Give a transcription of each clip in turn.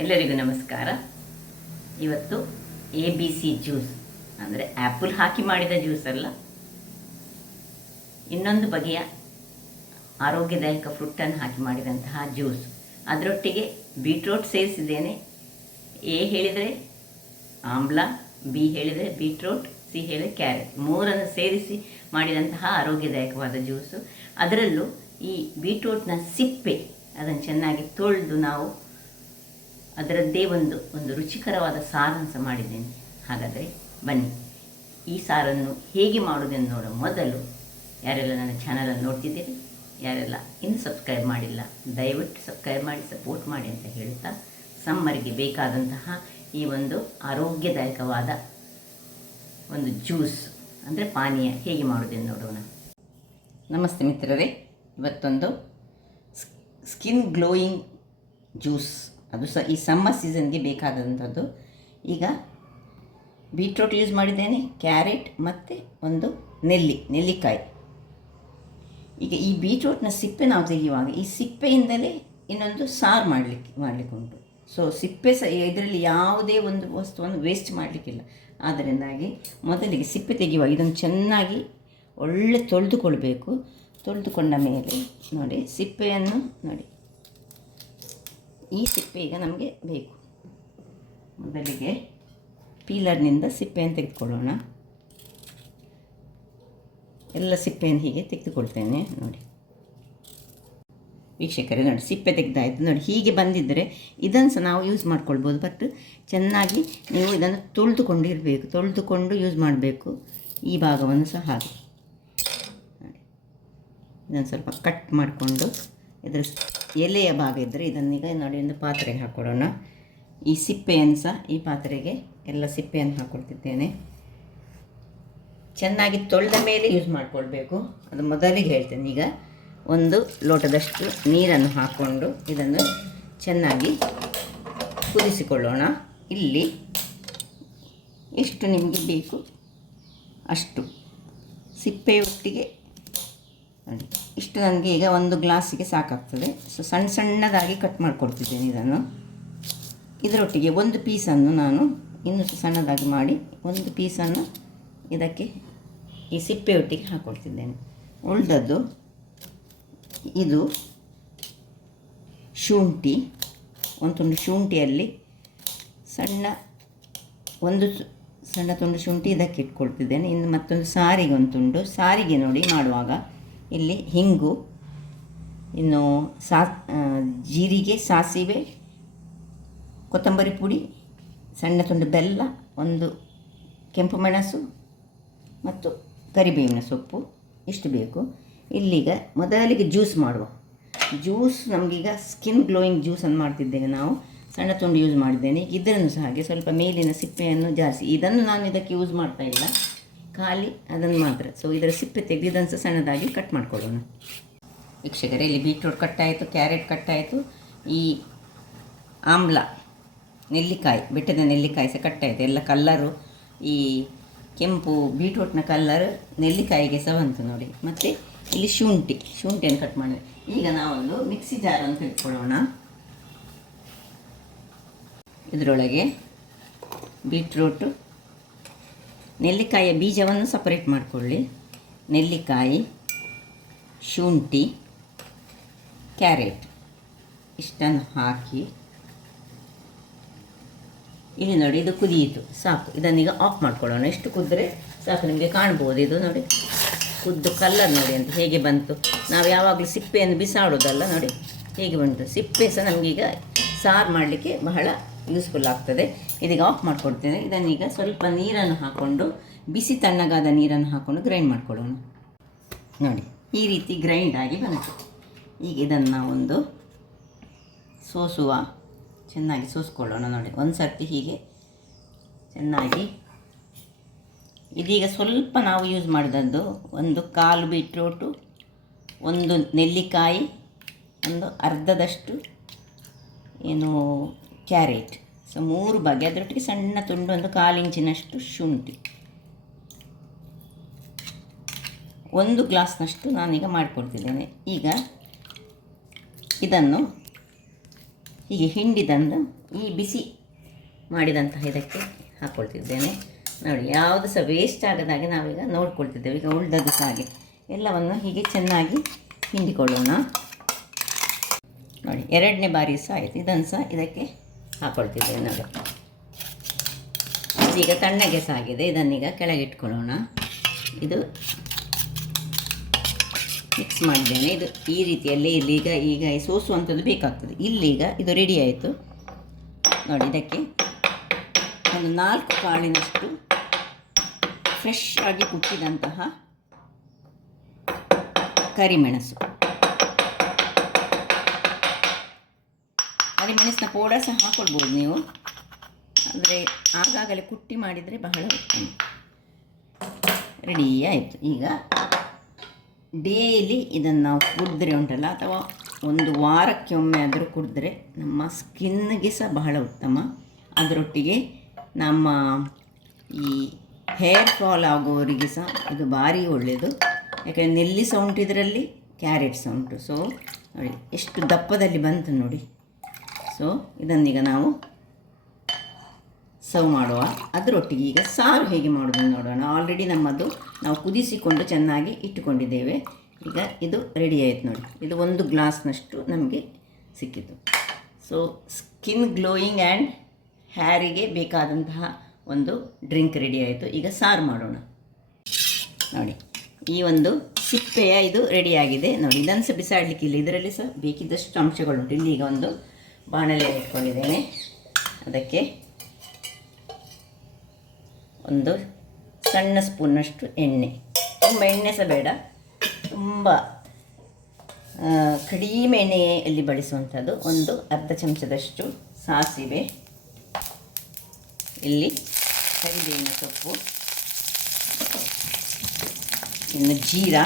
ಎಲ್ಲರಿಗೂ ನಮಸ್ಕಾರ. ಇವತ್ತು ABC ಜ್ಯೂಸ್ ಅಂದರೆ ಆ್ಯಪಲ್ ಹಾಕಿ ಮಾಡಿದ ಜ್ಯೂಸ್ ಅಲ್ಲ, ಇನ್ನೊಂದು ಬಗೆಯ ಆರೋಗ್ಯದಾಯಕ ಫ್ರೂಟನ್ನು ಹಾಕಿ ಮಾಡಿದಂತಹ ಜ್ಯೂಸ್. ಅದರೊಟ್ಟಿಗೆ ಬೀಟ್ರೋಟ್ ಸೇರಿಸಿದ್ದೇನೆ. ಎ ಹೇಳಿದರೆ ಆಮ್ಲ, ಬಿ ಹೇಳಿದರೆ ಬೀಟ್ರೋಟ್, ಸಿ ಹೇಳಿದರೆ ಕ್ಯಾರೆಟ್, ಮೂರನ್ನು ಸೇರಿಸಿ ಮಾಡಿದಂತಹ ಆರೋಗ್ಯದಾಯಕವಾದ ಜ್ಯೂಸು. ಅದರಲ್ಲೂ ಈ ಬೀಟ್ರೋಟ್ನ ಸಿಪ್ಪೆ ಅದನ್ನು ಚೆನ್ನಾಗಿ ತೊಳೆದು ನಾವು ಅದರದ್ದೇ ಒಂದು ರುಚಿಕರವಾದ ಸಾರನ್ನು ಸಹ ಮಾಡಿದ್ದೇನೆ. ಹಾಗಾದರೆ ಬನ್ನಿ, ಈ ಸಾರನ್ನು ಹೇಗೆ ಮಾಡುವುದೆಂದು ನೋಡುವ ಮೊದಲು ಯಾರೆಲ್ಲ ನನ್ನ ಚಾನಲನ್ನು ನೋಡ್ತಿದ್ದೀರಿ, ಯಾರೆಲ್ಲ ಇನ್ನೂ ಸಬ್ಸ್ಕ್ರೈಬ್ ಮಾಡಿಲ್ಲ ದಯವಿಟ್ಟು ಸಬ್ಸ್ಕ್ರೈಬ್ ಮಾಡಿ ಸಪೋರ್ಟ್ ಮಾಡಿ ಅಂತ ಹೇಳುತ್ತಾ, ಸಮ್ಮರಿಗೆ ಬೇಕಾದಂತಹ ಈ ಒಂದು ಆರೋಗ್ಯದಾಯಕವಾದ ಒಂದು ಜ್ಯೂಸ್ ಅಂದರೆ ಪಾನೀಯ ಹೇಗೆ ಮಾಡುವುದೆಂದು ನೋಡೋಣ. ನಮಸ್ತೆ ಮಿತ್ರರೇ, ಇವತ್ತೊಂದು ಸ್ಕಿನ್ ಗ್ಲೋಯಿಂಗ್ ಜ್ಯೂಸ್, ಅದು ಸಹ ಈ ಸಮ್ಮರ್ ಸೀಸನ್ಗೆ ಬೇಕಾದಂಥದ್ದು. ಈಗ ಬೀಟ್ರೋಟ್ ಯೂಸ್ ಮಾಡಿದ್ದೇನೆ, ಕ್ಯಾರೆಟ್ ಮತ್ತು ಒಂದು ನೆಲ್ಲಿಕಾಯಿ. ಈಗ ಈ ಬೀಟ್ರೋಟ್ನ ಸಿಪ್ಪೆ ನಾವು ತೆಗೆಯುವಾಗ ಈ ಸಿಪ್ಪೆಯಿಂದಲೇ ಇನ್ನೊಂದು ಸಾರು ಮಾಡಲಿಕ್ಕೆ ಉಂಟು. ಸೊ ಸಿಪ್ಪೆ ಸಹ ಇದರಲ್ಲಿ ಯಾವುದೇ ಒಂದು ವಸ್ತುವನ್ನು ವೇಸ್ಟ್ ಮಾಡಲಿಕ್ಕಿಲ್ಲ. ಆದ್ದರಿಂದಾಗಿ ಮೊದಲಿಗೆ ಸಿಪ್ಪೆ ತೆಗೆಯುವಾಗ ಇದನ್ನು ಚೆನ್ನಾಗಿ ಒಳ್ಳೆ ತೊಳೆದುಕೊಳ್ಬೇಕು. ತೊಳೆದುಕೊಂಡ ಮೇಲೆ ನೋಡಿ, ಸಿಪ್ಪೆಯನ್ನು ನೋಡಿ, ಈ ಸಿಪ್ಪೆ ಈಗ ನಮಗೆ ಬೇಕು. ಮೊದಲಿಗೆ ಪೀಲರ್ನಿಂದ ಸಿಪ್ಪೆಯನ್ನು ತೆಗೆದುಕೊಳ್ಳೋಣ. ಎಲ್ಲ ಸಿಪ್ಪೆಯನ್ನು ಹೀಗೆ ತೆಗೆದುಕೊಳ್ತೇನೆ. ನೋಡಿ ವೀಕ್ಷಕರೇ, ನೋಡಿ ಸಿಪ್ಪೆ ತೆಗೆದಾಯಿತು. ನೋಡಿ ಹೀಗೆ ಬಂದಿದ್ದರೆ ಇದನ್ನು ಸಹ ನಾವು ಯೂಸ್ ಮಾಡ್ಕೊಳ್ಬೋದು. ಬಟ್ ಚೆನ್ನಾಗಿ ನೀವು ಇದನ್ನು ತೊಳೆದುಕೊಂಡು ಯೂಸ್ ಮಾಡಬೇಕು. ಈ ಭಾಗವನ್ನು ಸಹ ಹಾಗೆ ನೋಡಿ, ಇದನ್ನು ಸ್ವಲ್ಪ ಕಟ್ ಮಾಡಿಕೊಂಡು ಇದರ ಎಲೆಯ ಭಾಗ ಇದ್ದರೆ ಇದನ್ನೀಗ ನೋಡಿ ಒಂದು ಪಾತ್ರೆಗೆ ಹಾಕ್ಕೊಳ್ಳೋಣ. ಈ ಸಿಪ್ಪೆಯನ್ನು ಸಹ ಈ ಪಾತ್ರೆಗೆ ಎಲ್ಲ ಸಿಪ್ಪೆಯನ್ನು ಹಾಕ್ಕೊಳ್ತಿದ್ದೇನೆ. ಚೆನ್ನಾಗಿ ತೊಳೆದ ಮೇಲೆ ಯೂಸ್ ಮಾಡಿಕೊಳ್ಬೇಕು, ಅದು ಮೊದಲಿಗೆ ಹೇಳ್ತೇನೆ. ಈಗ ಒಂದು ಲೋಟದಷ್ಟು ನೀರನ್ನು ಹಾಕ್ಕೊಂಡು ಇದನ್ನು ಚೆನ್ನಾಗಿ ಕುದಿಸಿಕೊಳ್ಳೋಣ. ಇಲ್ಲಿ ಎಷ್ಟು ನಿಮಗೆ ಬೇಕು ಅಷ್ಟು ಸಿಪ್ಪೆಯೊಟ್ಟಿಗೆ ನೋಡಿ, ಇಷ್ಟು ನನಗೆ ಈಗ ಒಂದು ಗ್ಲಾಸಿಗೆ ಸಾಕಾಗ್ತದೆ. ಸೊ ಸಣ್ಣದಾಗಿ ಕಟ್ ಮಾಡಿಕೊಡ್ತಿದ್ದೇನೆ ಇದನ್ನು. ಇದರೊಟ್ಟಿಗೆ ಒಂದು ಪೀಸನ್ನು ನಾನು ಇನ್ನೂ ಸಣ್ಣದಾಗಿ ಮಾಡಿ ಒಂದು ಪೀಸನ್ನು ಇದಕ್ಕೆ ಈ ಸಿಪ್ಪೆಯೊಟ್ಟಿಗೆ ಹಾಕ್ಕೊಳ್ತಿದ್ದೇನೆ. ಉಳಿದದ್ದು ಇದು ಶುಂಠಿ, ಒಂದು ತುಂಡು ಶುಂಠಿಯಲ್ಲಿ ಒಂದು ಸಣ್ಣ ತುಂಡು ಶುಂಠಿ ಇದಕ್ಕೆ ಇಟ್ಕೊಳ್ತಿದ್ದೇನೆ. ಇನ್ನು ಮತ್ತೊಂದು ಸಾರಿಗೆ ಒಂದು ತುಂಡು. ಸಾರಿಗೆ ನೋಡಿ ಮಾಡುವಾಗ ಇಲ್ಲಿ ಹಿಂಗು, ಇನ್ನು ಜೀರಿಗೆ, ಸಾಸಿವೆ, ಕೊತ್ತಂಬರಿ ಪುಡಿ, ಸಣ್ಣ ತುಂಡು ಬೆಲ್ಲ, ಒಂದು ಕೆಂಪು ಮೆಣಸು ಮತ್ತು ಕರಿಬೇವಿನ ಸೊಪ್ಪು, ಇಷ್ಟು ಬೇಕು. ಇಲ್ಲಿಗ ಮೊದಲಿಗೆ ಜ್ಯೂಸ್ ಮಾಡುವ. ಜ್ಯೂಸ್ ನಮಗೀಗ ಸ್ಕಿನ್ ಗ್ಲೋಯಿಂಗ್ ಜ್ಯೂಸನ್ನು ಮಾಡ್ತಿದ್ದೇವೆ ನಾವು. ಸಣ್ಣ ತುಂಡು ಯೂಸ್ ಮಾಡಿದ್ದೇನೆ. ಈಗ ಇದನ್ನು ಸಹ ಹಾಗೆ ಸ್ವಲ್ಪ ಮೇಲಿನ ಸಿಪ್ಪೆಯನ್ನು ಜಾರಿಸಿ, ಇದನ್ನು ನಾನು ಇದಕ್ಕೆ ಯೂಸ್ ಮಾಡ್ತಾ ಇಲ್ಲ, ಖಾಲಿ ಅದನ್ನು ಮಾತ್ರ. ಸೊ ಇದರ ಸಿಪ್ಪೆ ತೆಗೆದು ಇದನ್ನು ಸಹ ಸಣ್ಣದಾಗಿ ಕಟ್ ಮಾಡ್ಕೊಳ್ಳೋಣ. ವೀಕ್ಷಕರೇ, ಇಲ್ಲಿ ಬೀಟ್ರೋಟ್ ಕಟ್ಟಾಯಿತು, ಕ್ಯಾರೆಟ್ ಕಟ್ಟಾಯಿತು, ಈ ಆಮ್ಲ ನೆಲ್ಲಿಕಾಯಿ, ಬೆಟ್ಟದ ನೆಲ್ಲಿಕಾಯಿ ಸಹ ಕಟ್ಟಾಯಿತು. ಎಲ್ಲ ಕಲ್ಲರು, ಈ ಕೆಂಪು ಬೀಟ್ರೋಟ್ನ ಕಲ್ಲರ್ ನೆಲ್ಲಿಕಾಯಿಗೆ ಸಹ ಬಂತು ನೋಡಿ. ಮತ್ತು ಇಲ್ಲಿ ಶುಂಠಿಯನ್ನು ಕಟ್ ಮಾಡಿ. ಈಗ ನಾವೊಂದು ಮಿಕ್ಸಿ ಜಾರನ್ನು ತೆಗೆದುಕೊಳ್ಳೋಣ. ಇದರೊಳಗೆ ಬೀಟ್ರೋಟು, ನೆಲ್ಲಿಕಾಯಿಯ ಬೀಜವನ್ನು ಸಪರೇಟ್ ಮಾಡಿಕೊಳ್ಳಿ, ನೆಲ್ಲಿಕಾಯಿ, ಶುಂಠಿ, ಕ್ಯಾರೆಟ್ ಇಷ್ಟನ್ನು ಹಾಕಿ ಇಲ್ಲಿ ನೋಡಿ, ಇದು ಕುದಿಯಿತು, ಸಾಕು. ಇದನ್ನೀಗ ಆಫ್ ಮಾಡ್ಕೊಳ್ಳೋಣ. ಎಷ್ಟು ಕುದ್ದರೆ ಸಾಕು, ನಿಮಗೆ ಕಾಣ್ಬೋದು. ಇದು ನೋಡಿ ಕುದ್ದು ಕಲ್ಲರ್ ನೋಡಿ ಅಂತ ಹೇಗೆ ಬಂತು. ನಾವು ಯಾವಾಗಲೂ ಸಿಪ್ಪೆಯನ್ನು ಬಿಸಾಡೋದಲ್ಲ, ನೋಡಿ ಹೇಗೆ ಬಂತು. ಸಿಪ್ಪೆ ಸಹ ನಮಗೀಗ ಸಾರು ಮಾಡಲಿಕ್ಕೆ ಬಹಳ ಯೂಸ್ಫುಲ್ ಆಗ್ತದೆ. ಇದೀಗ ಆಫ್ ಮಾಡಿಕೊಡ್ತೇನೆ. ಇದನ್ನೀಗ ಸ್ವಲ್ಪ ನೀರನ್ನು ಹಾಕ್ಕೊಂಡು, ಬಿಸಿ ತಣ್ಣಗಾದ ನೀರನ್ನು ಹಾಕ್ಕೊಂಡು ಗ್ರೈಂಡ್ ಮಾಡ್ಕೊಳ್ಳೋಣ. ನೋಡಿ ಈ ರೀತಿ ಗ್ರೈಂಡ್ ಆಗಿ ಬಂತು. ಈಗ ಇದನ್ನು ನಾವೊಂದು ಚೆನ್ನಾಗಿ ಸೋಸ್ಕೊಳ್ಳೋಣ. ನೋಡಿ ಒಂದು ಸರ್ತಿ ಹೀಗೆ ಚೆನ್ನಾಗಿ. ಇದೀಗ ಸ್ವಲ್ಪ ನಾವು ಯೂಸ್ ಮಾಡಿದದ್ದು ಒಂದು ಕಾಲು ಬೀಟ್ರೋಟು, ಒಂದು ನೆಲ್ಲಿಕಾಯಿ, ಒಂದು ಅರ್ಧದಷ್ಟು ಕ್ಯಾರೆಟ್, ಸೊ 3 ಬಗೆ. ಅದರೊಟ್ಟಿಗೆ ಸಣ್ಣ ತುಂಡು ಒಂದು 1/4 ಇಂಚಿನಷ್ಟು ಶುಂಠಿ, 1 ಗ್ಲಾಸ್ನಷ್ಟು ನಾನೀಗ ಮಾಡಿಕೊಡ್ತಿದ್ದೇನೆ. ಈಗ ಇದನ್ನು ಹೀಗೆ ಹಿಂಡಿದಂದು ಈ ಬಿಸಿ ಮಾಡಿದಂತಹ ಇದಕ್ಕೆ ಹಾಕ್ಕೊಳ್ತಿದ್ದೇನೆ. ನೋಡಿ, ಯಾವುದು ಸಹ ವೇಸ್ಟ್ ಆಗದಾಗೆ ನಾವೀಗ ನೋಡ್ಕೊಳ್ತಿದ್ದೇವೆ. ಈಗ ಉಳಿದದ್ದು ಸಹ ಹಾಗೆ ಎಲ್ಲವನ್ನು ಹೀಗೆ ಚೆನ್ನಾಗಿ ಹಿಂಡಿಕೊಳ್ಳೋಣ. ನೋಡಿ, ಎರಡನೇ ಬಾರಿ ಸಹ ಆಯಿತು. ಇದನ್ನು ಸಹ ಇದಕ್ಕೆ ಹಾಕ್ಕೊಳ್ತಿದ್ದೇವೆ. ನೋಡಿ, ಇದೀಗ ತಣ್ಣಗೆ ಸಹ ಆಗಿದೆ. ಇದನ್ನೀಗ ಕೆಳಗಿಟ್ಕೊಳ್ಳೋಣ. ಇದು ಮಿಕ್ಸ್ ಮಾಡಿದ್ದೇನೆ. ಇದು ಈ ರೀತಿಯಲ್ಲಿ ಇಲ್ಲೀಗ ಈಗ ಸೋಸುವಂಥದ್ದು ಬೇಕಾಗ್ತದೆ. ಇಲ್ಲೀಗ ಇದು ರೆಡಿ ಆಯಿತು. ನೋಡಿ, ಇದಕ್ಕೆ ಒಂದು 4 ಕಾಳಿನಷ್ಟು ಫ್ರೆಶ್ ಆಗಿ ಕುಟ್ಟಿದಂತಹ ಕರಿಮೆಣಸು, ಕರಿಮೆಣಸಿನ ಪೌಡರ್ ಸಹ ಹಾಕ್ಕೊಳ್ಬೋದು ನೀವು, ಅಂದರೆ ಆಗಾಗಲೇ ಕುಟ್ಟಿ ಮಾಡಿದರೆ ಬಹಳ ಉತ್ತಮ. ರೆಡಿ ಆಯಿತು. ಈಗ ಡೈಲಿ ಇದನ್ನು ನಾವು ಕುಡಿದ್ರೆ ಉಂಟಲ್ಲ, ಅಥವಾ ಒಂದು ವಾರಕ್ಕೆ ಒಮ್ಮೆ ಆದರೂ ಕುಡಿದ್ರೆ ನಮ್ಮ ಸ್ಕಿನ್ನಿಗೆ ಸಹ ಬಹಳ ಉತ್ತಮ. ಅದರೊಟ್ಟಿಗೆ ನಮ್ಮ ಈ ಹೇರ್ ಫಾಲ್ ಆಗೋವರಿಗೆ ಸಹ ಇದು ಭಾರಿ ಒಳ್ಳೆಯದು. ಯಾಕಂದರೆ ನೆಲ್ಲಿ ಸಹ ಉಂಟು, ಇದರಲ್ಲಿ ಕ್ಯಾರೆಟ್ ಸಹ ಉಂಟು. ಸೊ ನೋಡಿ ಎಷ್ಟು ದಪ್ಪದಲ್ಲಿ ಬಂತು ನೋಡಿ. ಸೊ ಇದನ್ನೀಗ ನಾವು ಸರ್ವ್ ಮಾಡುವ. ಅದರೊಟ್ಟಿಗೆ ಈಗ ಸಾರು ಹೇಗೆ ಮಾಡೋದನ್ನು ನೋಡೋಣ. ಆಲ್ರೆಡಿ ನಮ್ಮದು ನಾವು ಕುದಿಸಿಕೊಂಡು ಚೆನ್ನಾಗಿ ಇಟ್ಟುಕೊಂಡಿದ್ದೇವೆ. ಈಗ ಇದು ರೆಡಿ ಆಯಿತು ನೋಡಿ. ಇದು 1 ಗ್ಲಾಸ್ನಷ್ಟು ನಮಗೆ ಸಿಕ್ಕಿತು. ಸೊ ಸ್ಕಿನ್ ಗ್ಲೋಯಿಂಗ್ ಆ್ಯಂಡ್ ಹೇರಿಗೆ ಬೇಕಾದಂತಹ ಒಂದು ಡ್ರಿಂಕ್ ರೆಡಿ ಆಯಿತು. ಈಗ ಸಾರು ಮಾಡೋಣ. ನೋಡಿ, ಈ ಒಂದು ಸಿಪ್ಪೆಯ ಇದು ರೆಡಿಯಾಗಿದೆ. ನೋಡಿ, ಇದನ್ನು ಸಹ ಬಿಸಾಡಲಿಕ್ಕಿಲ್ಲ, ಇದರಲ್ಲಿ ಸಹ ಬೇಕಿದ್ದಷ್ಟು ಅಂಶಗಳುಂಟು. ಇಲ್ಲಿ ಈಗ ಒಂದು ಬಾಣಲೆ ಇಟ್ಕೊಂಡಿದ್ದೇನೆ. ಅದಕ್ಕೆ ಒಂದು ಸಣ್ಣ ಸ್ಪೂನ್ನಷ್ಟು ಎಣ್ಣೆ, ತುಂಬ ಎಣ್ಣೆ ಸಹ ಬೇಡ, ತುಂಬ ಕಡಿಮೆ ಎಣ್ಣೆಯಲ್ಲಿ ಬಳಸುವಂಥದ್ದು. ಒಂದು ಅರ್ಧ ಚಮಚದಷ್ಟು ಸಾಸಿವೆ, ಇಲ್ಲಿ ಕರಿಬೇವಿನ ಸೊಪ್ಪು, ಇನ್ನು ಜೀರಾ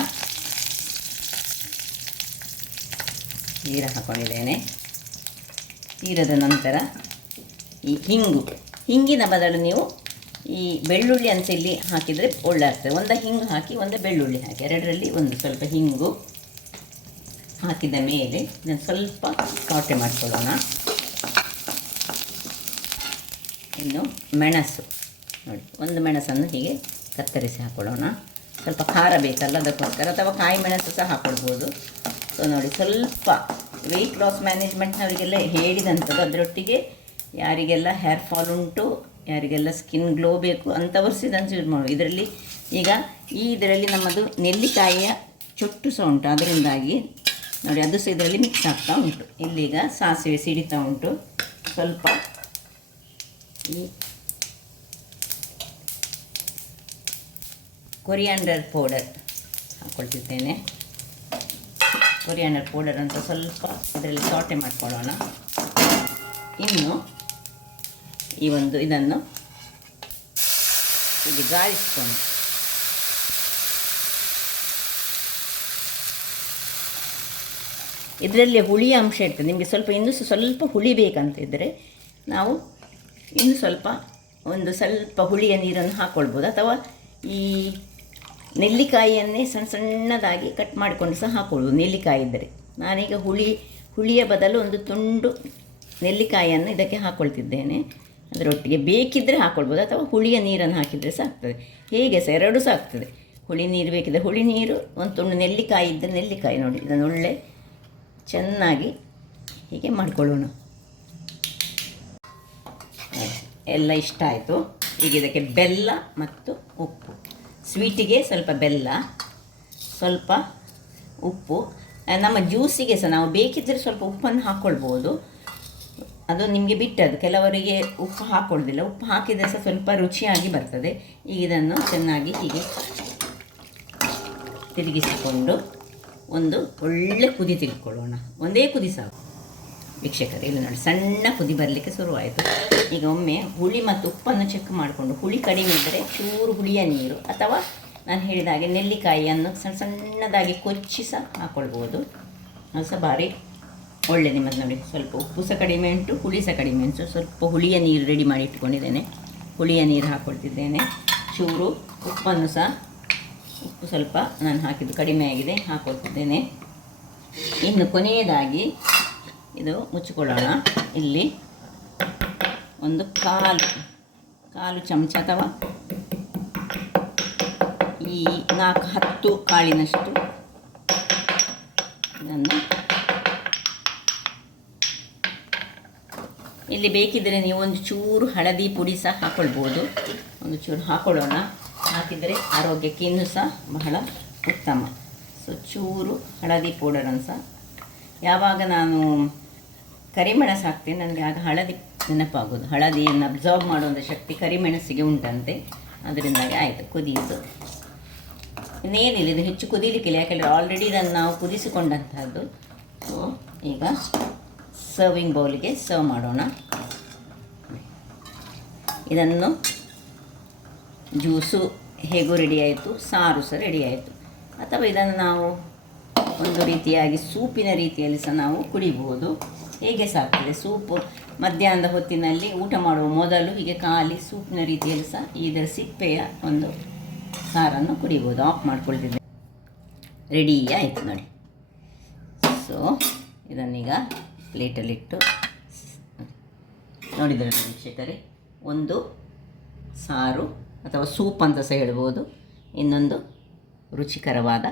ಹಾಕ್ಕೊಂಡಿದ್ದೇನೆ. ಜೀರದ ನಂತರ ಈ ಹಿಂಗಿನ ಬದಲು ನೀವು ಈ ಬೆಳ್ಳುಳ್ಳಿ ಅಂತ ಇಲ್ಲಿ ಹಾಕಿದರೆ ಒಳ್ಳೆ ಆಗ್ತದೆ. ಒಂದು ಹಿಂಗು ಹಾಕಿ, ಒಂದು ಬೆಳ್ಳುಳ್ಳಿ ಹಾಕಿ, ಎರಡರಲ್ಲಿ ಒಂದು ಸ್ವಲ್ಪ ಹಿಂಗು ಹಾಕಿದ ಮೇಲೆ ಇದನ್ನು ಸ್ವಲ್ಪ ಸಾಟೆ ಮಾಡಿಕೊಳ್ಳೋಣ. ಇನ್ನು ಮೆಣಸು ನೋಡಿ, ಒಂದು ಮೆಣಸನ್ನು ಹೀಗೆ ಕತ್ತರಿಸಿ ಹಾಕ್ಕೊಳ್ಳೋಣ. ಸ್ವಲ್ಪ ಖಾರ ಬೇಕಲ್ಲ, ಅದಕ್ಕೋಸ್ಕರ, ಅಥವಾ ಕಾಯಿ ಮೆಣಸು ಸಹ ಹಾಕ್ಕೊಳ್ಬೋದು. ಸೊ ನೋಡಿ, ಸ್ವಲ್ಪ ವೆಯ್ಟ್ ಲಾಸ್ ಮ್ಯಾನೇಜ್ಮೆಂಟ್ನವರಿಗೆಲ್ಲ ಹೇಳಿದಂಥದ್ದು. ಅದರೊಟ್ಟಿಗೆ ಯಾರಿಗೆಲ್ಲ ಹೇರ್ ಫಾಲ್ ಉಂಟು, ಯಾರಿಗೆಲ್ಲ ಸ್ಕಿನ್ ಗ್ಲೋ ಬೇಕು ಅಂಥವ್ರು ಸಹ ಇದನ್ನು ಯೂಸ್ ಮಾಡೋದು. ಇದರಲ್ಲಿ ನಮ್ಮದು ನೆಲ್ಲಿಕಾಯಿಯ ಚೊಟ್ಟು ಸಹ ಉಂಟು. ಅದರಿಂದಾಗಿ ನೋಡಿ, ಅದು ಸಹ ಇದರಲ್ಲಿ ಮಿಕ್ಸ್ ಆಗ್ತಾ ಉಂಟು. ಇಲ್ಲೀಗ ಸಾಸಿವೆ ಸಿಡಿತಾ ಉಂಟು. ಸ್ವಲ್ಪ ಈ ಕೊರಿಯಾಂಡರ್ ಪೌಡರ್ ಹಾಕ್ಕೊಳ್ತಿದ್ದೇನೆ. ಕೊರಿಯಾಂಡರ್ ಪೌಡರ್ ಅಂತ ಸ್ವಲ್ಪ ಇದರಲ್ಲಿ ಸಾಟೆ ಮಾಡ್ಕೊಳ್ಳೋಣ. ಇನ್ನು ಈ ಒಂದು ಇದನ್ನು ಇಲ್ಲಿ ಗಾಳಿಸ್ಕೊಂಡು ಇದರಲ್ಲಿ ಹುಳಿಯ ಅಂಶ ಇರ್ತದೆ. ನಿಮಗೆ ಇನ್ನೂ ಸ್ವಲ್ಪ ಹುಳಿ ಬೇಕಂತಿದ್ದರೆ ನಾವು ಇನ್ನು ಸ್ವಲ್ಪ ಹುಳಿಯ ನೀರನ್ನು ಹಾಕ್ಕೊಳ್ಬೋದು, ಅಥವಾ ಈ ನೆಲ್ಲಿಕಾಯಿಯನ್ನೇ ಸಣ್ಣದಾಗಿ ಕಟ್ ಮಾಡಿಕೊಂಡು ಸಹ ಹಾಕ್ಕೊಳ್ಬೋದು. ನೆಲ್ಲಿಕಾಯಿ ಇದ್ದರೆ ನಾನೀಗ ಹುಳಿಯ ಬದಲು ಒಂದು ತುಂಡು ನೆಲ್ಲಿಕಾಯಿಯನ್ನು ಇದಕ್ಕೆ ಹಾಕ್ಕೊಳ್ತಿದ್ದೇನೆ. ಅದರೊಟ್ಟಿಗೆ ಬೇಕಿದ್ದರೆ ಹಾಕ್ಕೊಳ್ಬೋದು, ಅಥವಾ ಹುಳಿಯ ನೀರನ್ನು ಹಾಕಿದರೆ ಸಹ ಆಗ್ತದೆ. ಹೇಗೆ ಸಹ ಎರಡೂ ಸಹ ಆಗ್ತದೆ. ಹುಳಿ ನೀರು ಬೇಕಿದ್ದರೆ ಹುಳಿ ನೀರು, ಒಂದು ತುಂಡು ನೆಲ್ಲಿಕಾಯಿ ಇದ್ದರೆ ನೆಲ್ಲಿಕಾಯಿ. ನೋಡಿ, ಇದನ್ನು ಒಳ್ಳೆ ಚೆನ್ನಾಗಿ ಹೀಗೆ ಮಾಡಿಕೊಳ್ಳೋಣ. ಎಲ್ಲ ಇಷ್ಟ ಆಯಿತು. ಈಗ ಇದಕ್ಕೆ ಬೆಲ್ಲ ಮತ್ತು ಉಪ್ಪು, ಸ್ವೀಟಿಗೆ ಸ್ವಲ್ಪ ಬೆಲ್ಲ, ಸ್ವಲ್ಪ ಉಪ್ಪು. ನಮ್ಮ ಜ್ಯೂಸಿಗೆ ಸಹ ನಾವು ಬೇಕಿದ್ದರೆ ಸ್ವಲ್ಪ ಉಪ್ಪನ್ನು ಹಾಕ್ಕೊಳ್ಬೋದು, ಅದು ನಿಮಗೆ ಬಿಟ್ಟದ್ದು. ಕೆಲವರಿಗೆ ಉಪ್ಪು ಹಾಕ್ಕೊಳ್ಳೋದಿಲ್ಲ, ಉಪ್ಪು ಹಾಕಿದರೆ ಸಹ ಸ್ವಲ್ಪ ರುಚಿಯಾಗಿ ಬರ್ತದೆ. ಈಗ ಇದನ್ನು ಚೆನ್ನಾಗಿ ಹೀಗೆ ತಿರುಗಿಸಿಕೊಂಡು ಒಂದು ಒಳ್ಳೆ ಕುದಿ ತೆಗೆದುಕೊಳ್ಳೋಣ. ಒಂದೇ ಕುದಿ ಸಾಕು ವೀಕ್ಷಕರೇ. ಇಲ್ಲಿ ನೋಡಿ, ಸಣ್ಣ ಕುದಿ ಬರಲಿಕ್ಕೆ ಶುರುವಾಯಿತು. ಈಗ ಒಮ್ಮೆ ಹುಳಿ ಮತ್ತು ಉಪ್ಪನ್ನು ಚೆಕ್ ಮಾಡಿಕೊಂಡು, ಹುಳಿ ಕಡಿಮೆ ಇದ್ದರೆ ಚೂರು ಹುಳಿಯ ನೀರು, ಅಥವಾ ನಾನು ಹೇಳಿದ ಹಾಗೆ ನೆಲ್ಲಿಕಾಯಿಯನ್ನು ಸಣ್ಣದಾಗಿ ಕೊಚ್ಚಿ ಸಹ ಹಾಕ್ಕೊಳ್ಬೋದು. ಅದು ಸಹ ಭಾರಿ ಒಳ್ಳೆ ನಿಮ್ಮದು. ನೋಡಿ, ಸ್ವಲ್ಪ ಉಪ್ಪು ಸಹ ಕಡಿಮೆ ಉಂಟು, ಹುಳಿ ಸಹ ಕಡಿಮೆ ಉಂಟು. ಸ್ವಲ್ಪ ಹುಳಿಯ ನೀರು ರೆಡಿ ಮಾಡಿ ಇಟ್ಕೊಂಡಿದ್ದೇನೆ. ಹುಳಿಯ ನೀರು ಹಾಕ್ಕೊಳ್ತಿದ್ದೇನೆ. ಚೂರು ಉಪ್ಪನ್ನು ಸಹ, ಉಪ್ಪು ಸ್ವಲ್ಪ ನಾನು ಹಾಕಿದ್ದು ಕಡಿಮೆ ಆಗಿದೆ, ಹಾಕ್ಕೊಳ್ತಿದ್ದೇನೆ. ಇನ್ನು ಕೊನೆಯದಾಗಿ ಇದು ಮುಚ್ಚಿಕೊಳ್ಳೋಣ. ಇಲ್ಲಿ ಒಂದು ಕಾಲು ಚಮಚ ಅಥವಾ ಈ 4-10 ಕಾಳಿನಷ್ಟು ಇದನ್ನು ಇಲ್ಲಿ ಬೇಕಿದ್ದರೆ ನೀವು ಒಂದು ಚೂರು ಹಳದಿ ಪುಡಿ ಸಹ ಹಾಕ್ಕೊಳ್ಬೋದು. ಒಂದು ಚೂರು ಹಾಕ್ಕೊಳ್ಳೋಣ. ಹಾಕಿದರೆ ಆರೋಗ್ಯಕ್ಕೆ ಇನ್ನೂ ಸಹ ಬಹಳ ಉತ್ತಮ. ಸೊ ಚೂರು ಹಳದಿ ಪೌಡರನ್ನು ಸಹ, ಯಾವಾಗ ನಾನು ಕರಿಮೆಣಸು ಹಾಕ್ತೀನಿ ನನಗೆ ಆಗ ಹಳದಿ ನೆನಪಾಗೋದು. ಹಳದಿಯನ್ನು ಅಬ್ಸಾರ್ಬ್ ಮಾಡುವಂಥ ಶಕ್ತಿ ಕರಿಮೆಣಸಿಗೆ ಉಂಟಂತೆ. ಅದರಿಂದಾಗಿ ಆಯಿತು ಕುದಿಯಿತು. ಇನ್ನೇನಿಲ್ಲ, ಇದು ಹೆಚ್ಚು ಕುದೀಲಿಕ್ಕಿಲ್ಲ, ಯಾಕೆಂದರೆ ಆಲ್ರೆಡಿ ಇದನ್ನು ನಾವು ಕುದಿಸಿಕೊಂಡಂತಹದ್ದು. ಸೊ ಈಗ ಸರ್ವಿಂಗ್ ಬೌಲಿಗೆ ಸರ್ವ್ ಮಾಡೋಣ. ಇದನ್ನು ಜ್ಯೂಸು ಹೇಗೂ ರೆಡಿ ಆಯಿತು, ಸಾರು ಸಹ ರೆಡಿ ಆಯಿತು. ಅಥವಾ ಇದನ್ನು ನಾವು ಒಂದು ರೀತಿಯಾಗಿ ಸೂಪಿನ ರೀತಿಯಲ್ಲಿ ಸಹ ನಾವು ಕುಡಿಬೋದು. ಹೇಗೆ ಸಾಕ್ತದೆ ಸೂಪು. ಮಧ್ಯಾಹ್ನದ ಹೊತ್ತಿನಲ್ಲಿ ಊಟ ಮಾಡುವ ಮೊದಲು ಹೀಗೆ ಖಾಲಿ ಸೂಪಿನ ರೀತಿಯಲ್ಲಿ ಸಹ ಇದರ ಸಿಪ್ಪೆಯ ಒಂದು ಸಾರನ್ನು ಕುಡಿಬೋದು. ಆಫ್ ಮಾಡ್ಕೊಳ್ತಿದ್ದೆ, ರೆಡಿ ಆಯಿತು ನೋಡಿ. ಸೊ ಇದನ್ನೀಗ ಪ್ಲೇಟಲ್ಲಿಟ್ಟು ನೋಡಿದರೆ ವೀಕ್ಷಕರೇ, ಒಂದು ಸಾರು ಅಥವಾ ಸೂಪ್ ಅಂತ ಸಹ ಹೇಳ್ಬೋದು. ಇನ್ನೊಂದು ರುಚಿಕರವಾದ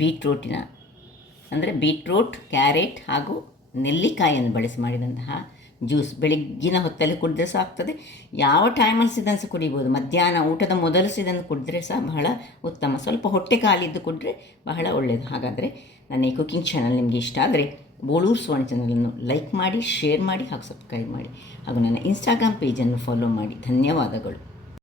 ಬೀಟ್ರೂಟಿನ, ಅಂದರೆ ಬೀಟ್ರೂಟ್, ಕ್ಯಾರೆಟ್ ಹಾಗೂ ನೆಲ್ಲಿಕಾಯಿಯನ್ನು ಬಳಸಿ ಮಾಡಿದಂತಹ ಜ್ಯೂಸ್. ಬೆಳಗ್ಗಿನ ಹೊತ್ತಲ್ಲಿ ಕುಡಿದ್ರೆ ಸಹ ಆಗ್ತದೆ, ಯಾವ ಟೈಮಲ್ಲಿ ಇದನ್ನು ಸಹ ಕುಡಿಬೋದು. ಮಧ್ಯಾಹ್ನ ಊಟದ ಮೊದಲು ಸಹ ಇದನ್ನು ಕುಡಿದ್ರೆ ಸಹ ಬಹಳ ಉತ್ತಮ. ಸ್ವಲ್ಪ ಹೊಟ್ಟೆ ಖಾಲಿದ್ದು ಕುಡಿದ್ರೆ ಬಹಳ ಒಳ್ಳೆಯದು. ಹಾಗಾದರೆ ನನ್ನ ಈ ಕುಕಿಂಗ್ ಚಾನಲ್ ನಿಮಗೆ ಇಷ್ಟ ಆದರೆ ಬೋಳೂರು ಸುವರ್ಣ ಚಾನಲನ್ನು ಲೈಕ್ ಮಾಡಿ, ಶೇರ್ ಮಾಡಿ ಹಾಗೂ ಸಬ್ಸ್ಕ್ರೈಬ್ ಮಾಡಿ ಹಾಗೂ ನನ್ನ ಇನ್ಸ್ಟಾಗ್ರಾಮ್ ಪೇಜನ್ನು ಫಾಲೋ ಮಾಡಿ. ಧನ್ಯವಾದಗಳು.